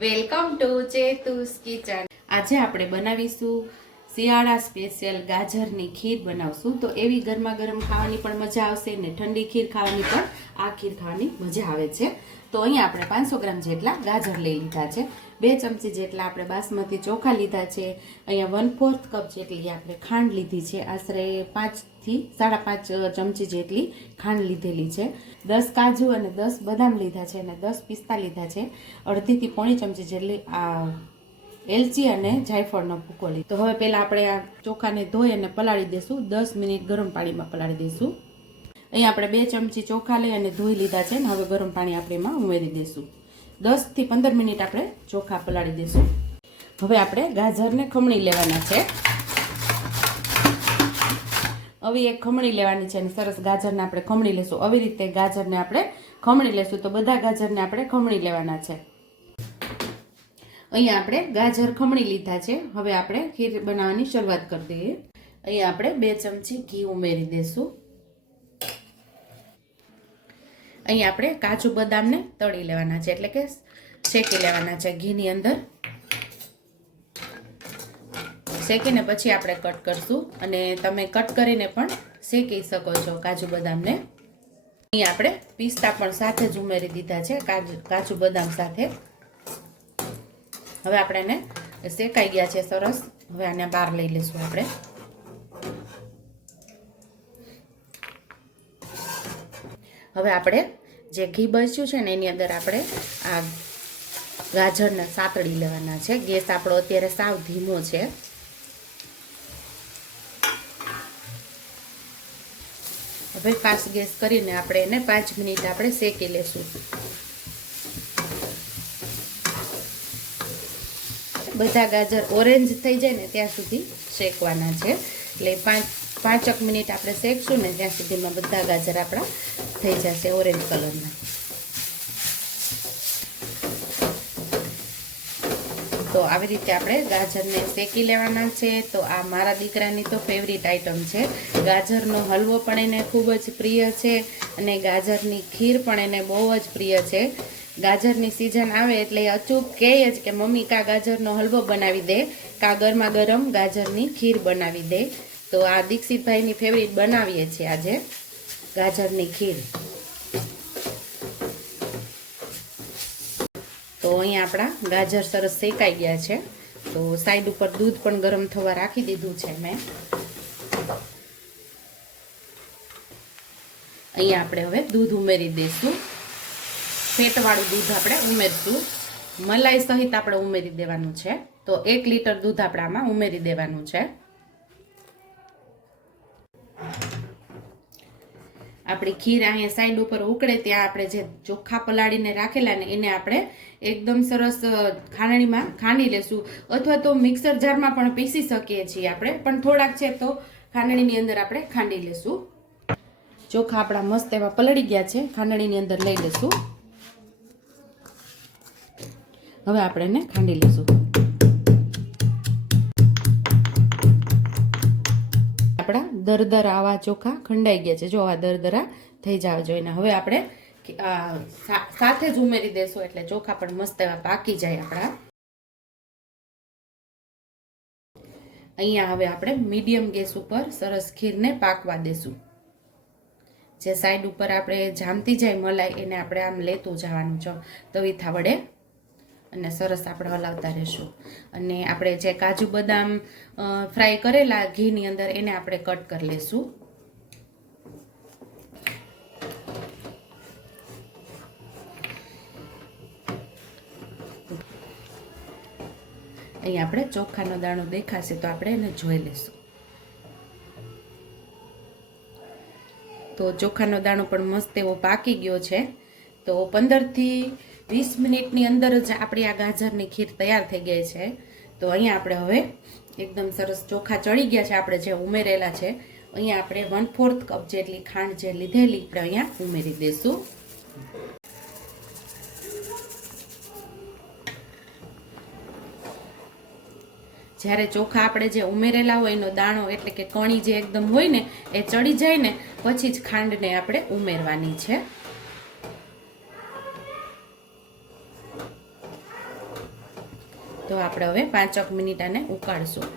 Welcome to ચેતુસ kitchen. આજે આપણે બનાવીશું શિયાળા સ્પેશિયલ ગાજરની ખીર બનાવશું. તો એવી ગરમા ગરમ ખાવાની પણ મજા આવશે ને ઠંડી ખીર ખાવાની પણ આ ખીર ખાવાની મજા આવે છે. તો અહીંયા આપણે 500 ગ્રામ જેટલા ગાજર લઈ લીધા છે. 2 ચમચી જેટલા આપણે બાસમતી ચોખા લીધા છે. અહીંયા 1/4 કપ જેટલી આપણે ખાંડ લીધી છે. આશરે 5 થી 5.5 ચમચી જેટલી ખાંડ લીધેલી છે. 10 કાજુ અને 10 બદામ લીધા છે અને 10 પિસ્તા લીધા છે. અડધી થી પોણી ચમચી જેટલી આ એલચી અને જાયફળનો ભૂકો લીધો. તો હવે પહેલાં આપણે આ ચોખાને ધોઈ અને પલાળી દઈશું. 10 મિનિટ ગરમ પાણીમાં પલાળી દઈશું. અહીંયા આપણે 2 ચમચી ચોખા લઈ અને ધોઈ લીધા છે ને હવે ગરમ પાણી આપણે એમાં ઉમેરી દઈશું. 10 થી 15 મિનિટ આપણે ચોખા પલાળી દઈશું. હવે આપણે ગાજરને ખમણી લેવાના છે. આવી એક ખમણી લેવાની છે અને સરસ ગાજરને આપણે ખમણી લેશું. આવી રીતે ગાજરને આપણે ખમણી લેશું. તો બધા ગાજરને આપણે ખમણી લેવાના છે. અહીંયા આપણે ગાજર ખમણી લીધા છે. હવે આપણે ખીર બનાવવાની શરૂઆત કરી દઈએ. અહીંયા આપણે 2 ચમચી ઘી ઉમેરી દઈશું. અહીંયા આપણે કાજુ બદામને તળી લેવાના છે, એટલે કે શેકી લેવાના છે ઘીની અંદર. શેકીને પછી આપણે કટ કરશું અને તમે કટ કરીને પણ શેકી શકો છો કાજુ બદામને. અહીંયા આપણે પિસ્તા પણ સાથે જ ઉમેરી દીધા છે કાજુ બદામ સાથે. હવે આપણે એને શેકાઈ ગયા છે સરસ. હવે આને બહાર લઈ લઈશું આપણે. હવે આપણે જે ઘી બચ્યું છે ને એની અંદર આપણે આ ગાજરને સાતળી લેવાના છે. ગેસ આપણો અત્યારે સાવ ધીમો છે. હવે ફાસ્ટ ગેસ કરીને આપણે એને 5 મિનિટ આપણે શેકી લેશું. બધા ગાજર ઓરેન્જ થઈ જાય ને ત્યાં સુધી શેકવાના છે. એટલે 5 મિનિટ આપણે શેકશું ને ત્યાં સુધીમાં બધા ગાજર આપણા થઈ જશે ઓરેન્જ કલરના. તો આવી રીતે આપણે ગાજરને શેકી લેવાના છે. તો આ મારા દીકરાની તો ફેવરિટ આઈટમ છે. ગાજરનો હલવો પણ એને ખૂબ જ પ્રિય છે અને ગાજરની ખીર પણ એને બહુ જ પ્રિય છે. ગાજરની સિઝન આવે એટલે અચૂક કહે જ કે મમ્મી કા ગાજરનો હલવો બનાવી દે, કા ગરમા ગરમ ગાજરની ખીર બનાવી દે. તો આ દીક્ષિતભાઈની ફેવરિટ બનાવીએ છીએ આજે ગાજરની ખીર. તો અહીંયા આપણા ગાજર સરસ શેકાઈ ગયા છે. તો સાઈડ ઉપર દૂધ પણ ગરમ થવા રાખી દીધું છે મેં. અહીંયા આપણે હવે દૂધ ઉમેરી દઈશું. ફેટવાળું દૂધ આપણે ઉમેરશું. મલાઈ સહિત આપણે ઉમેરી દેવાનું છે. તો 1 લીટર દૂધ આપણે આમાં ઉમેરી દેવાનું છે. આપણી ખીર અહીંયા સાઈડ ઉપર ઉકળે ત્યાં આપણે જે ચોખા પલાળીને રાખેલા ને એને આપણે એકદમ સરસ ખાંડણીમાં ખાંડી લેશું. અથવા તો મિક્સર જારમાં પણ પીસી શકીએ છીએ આપણે, પણ થોડાક છે તો ખાંડણીની અંદર આપણે ખાંડી લેશું. ચોખા આપણા મસ્ત એવા પલળી ગયા છે. ખાંડણીની અંદર લઈ લેશું. હવે આપણે એને ખાંડી લેશું. આપણા દરદરા આવા ચોખા ખંડાઈ ગયા છે. જો આ દરદરા થઈ જાવ જોઈએ. હવે આપણે સાથે જ ઉમેરી દેશું એટલે ચોખા પણ મસ્ત એવા પાકી જાય આપણા. અહીંયા હવે આપણે મીડિયમ ગેસ ઉપર સરસ ખીરને પાકવા દેશું. જે સાઈડ ઉપર આપણે જામતી જાય મલાઈ એને આપણે આમ લેતું જવાનું છે તવીથા વડે અને સરસ આપણે હલાવતા રહેશું. અને આપણે જે કાજુ બદામ ફ્રાય કરેલા ઘીની અંદર એને આપણે કટ કરી લેશું. અહીં આપણે ચોખાનો દાણો દેખાશે તો આપણે એને જોઈ લેશું. તો ચોખાનો દાણો પણ મસ્ત એવો પાકી ગયો છે. તો 15 થી 20 મિનિટની અંદર જ આપણી આ ગાજરની ખીર તૈયાર થઈ ગઈ છે. તો અહીંયા આપણે હવે એકદમ સરસ ચોખા ચડી ગયા છે આપણે જે ઉમેરેલા છે. અહીંયા આપણે 1/4 કપ જેટલી ખાંડ જે લીધેલી આપણે અહીંયા ઉમેરી દઈશું. જ્યારે ચોખા આપણે જે ઉમેરેલા હોય એનો દાણો એટલે કે કણી જે એકદમ હોય ને એ ચડી જાય ને પછી જ ખાંડને આપણે ઉમેરવાની છે. તો આપણે હવે 5 મિનિટ આને ઉકાળશું.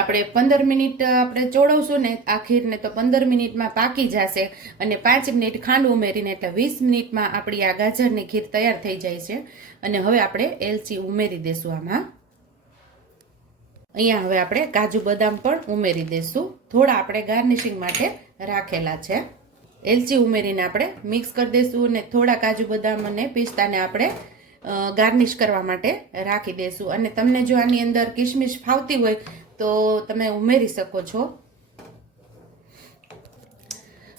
આપણે 15 મિનિટ આપણે ચોળવશું ને આ ખીરને તો 15 મિનિટમાં પાકી જશે અને 5 મિનિટ ખાંડ ઉમેરીને એટલે 20 મિનિટમાં આપણી આ ગાજરની ખીર તૈયાર થઈ જાય છે. અને હવે આપણે એલચી ઉમેરી દેશું આમાં. અહીંયા હવે આપણે કાજુ બદામ પણ ઉમેરી દેશું. થોડા આપણે ગાર્નિશિંગ માટે રાખેલા છે. એલચી ઉમેરીને આપણે મિક્સ કરી દઈશું અને થોડા કાજુ બદામ અને પિસ્તાને આપણે ગાર્નિશ કરવા માટે રાખી દઈશું. અને તમને જો આની અંદર કિશમિશ ફાવતી હોય તો તમે ઉમેરી શકો છો.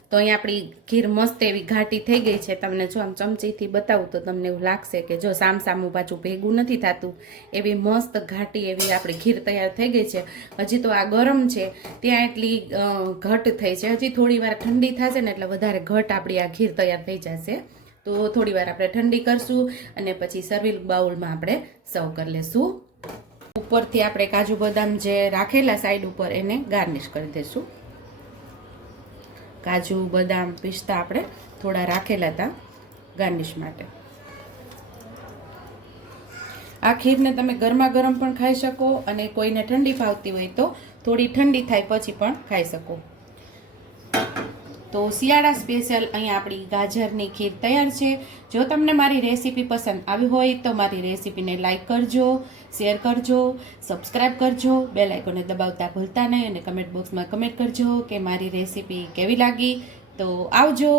તો અહીંયા આપણી ખીર મસ્ત એવી ઘાટી થઈ ગઈ છે. તમને જો આમ ચમચીથી બતાવું તો તમને એવું લાગશે કે જો સામસામું પાછું ભેગું નથી થતું. એવી મસ્ત ઘાટી એવી આપણી ખીર તૈયાર થઈ ગઈ છે. હજી તો આ ગરમ છે ત્યાં એટલી ઘટ થઈ છે. હજી થોડી વાર ઠંડી થશે ને એટલે વધારે ઘટ આપણી આ ખીર તૈયાર થઈ જશે. તો થોડી વાર આપણે ઠંડી કરશું અને પછી સર્વિંગ બાઉલમાં આપણે સર્વ કરી લેશું. ઉપરથી આપણે કાજુ બદામ જે રાખેલા સાઈડ ઉપર એને ગાર્નિશ કરી દઈશું. કાજુ બદામ પિસ્તા આપણે થોડા રાખેલા હતા ગાર્નિશ માટે. આ ખીરને તમે ગરમા ગરમ પણ ખાઈ શકો અને કોઈને ઠંડી ફાવતી હોય તો થોડી ઠંડી થાય પછી પણ ખાઈ શકો. તો શિયાળા સ્પેશિયલ અહીંયા આપણી ગાજરની ખીર તૈયાર છે. જો તમને મારી રેસીપી પસંદ આવી હોય તો મારી રેસીપીને લાઈક કરજો, શેર કરજો, સબસ્ક્રાઈબ કરજો, બેલ આઇકોનને દબાવતા ભૂલતા નહીં અને કમેન્ટ બોક્સમાં કમેન્ટ કરજો કે મારી રેસીપી કેવી લાગી. તો આવજો.